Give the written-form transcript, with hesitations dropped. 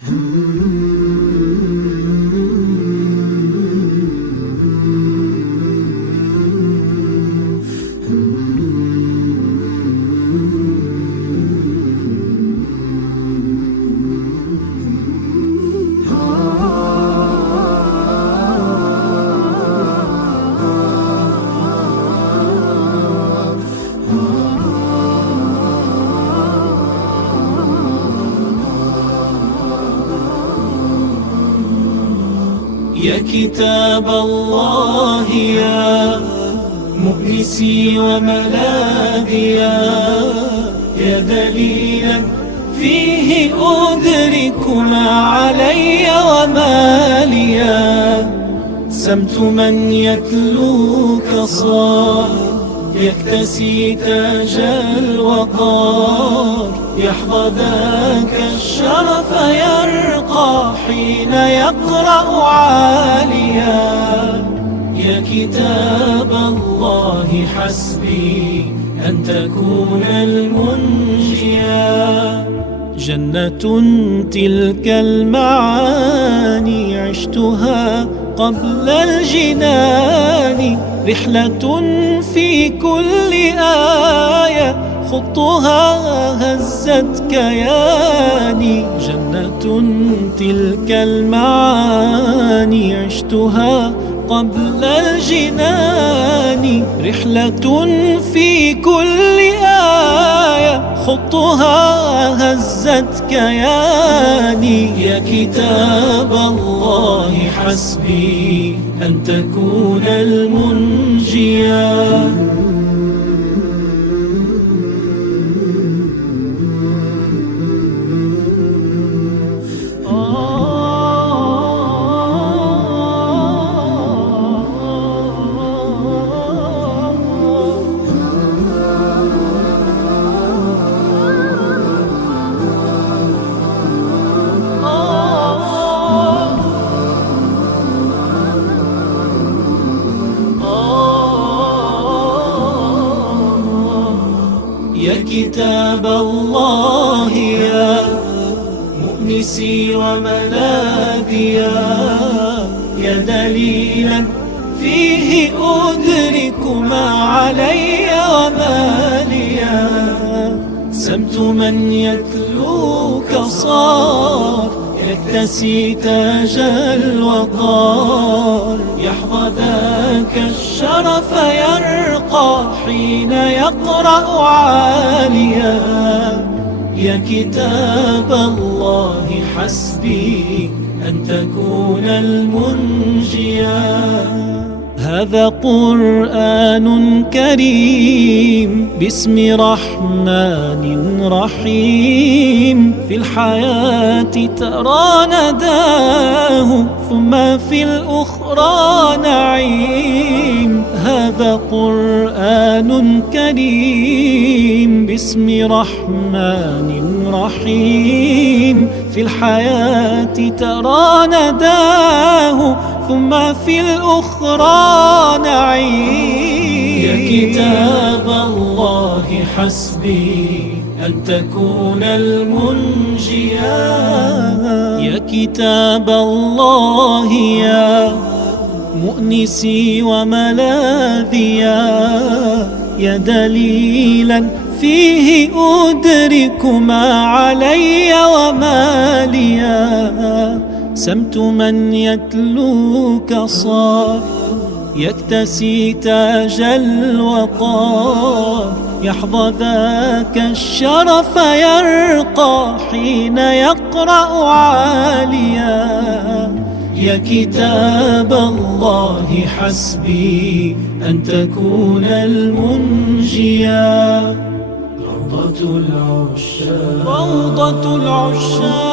يا كتاب الله يا مؤنسي وملاذي يا دليلا فيه أدرك ما علي وما لي. سمت من يتلوك صار يكتسي تاج الوقار، يحظى ذاك الشرف يرقى حين يقرأ عاليا. يا كتاب الله حسبي أن تكون المنجيا. جنة تلك المعاني عشتها قبل الجنان، رحلة في كل آية خطها هزت كياني. جنة تلك المعاني عشتها قبل الجنان، رحلة في كل آية خطها هزت كياني. يا كتاب الله حسبي أن تكون المنجيا. يا كتاب الله يا مؤنسي وملاذي يا دليلا فيه أدرك ما علي وما لي. سمت من يتلوك صار يكتسي تاج الوقار، يحظى ذاك الشرف يرقى حين يقرأ عاليا. يا كتاب الله حسبي أن تكون المنجيا. هذا قرآن كريم باسم رحمن رحيم، في الحياة ترى نداه ثم في الأخرى نعيم. هذا قرآن كريم باسم رحمن رحيم، في الحياة ترى نداه ثم في الأخرى نعيم. يا كتاب الله حسبي أن تكون المنجيا. يا كتاب الله يا مؤنسي وملاذي يا دليلا فيه أدرك ما علي وما لي. سمت من يتلوك صار يكتسي تاج الوقار، يحظى ذاك الشرف يرقى حين يقرأ عاليا. يا كتاب الله حسبي أن تكون المنجيا. روضة العشاق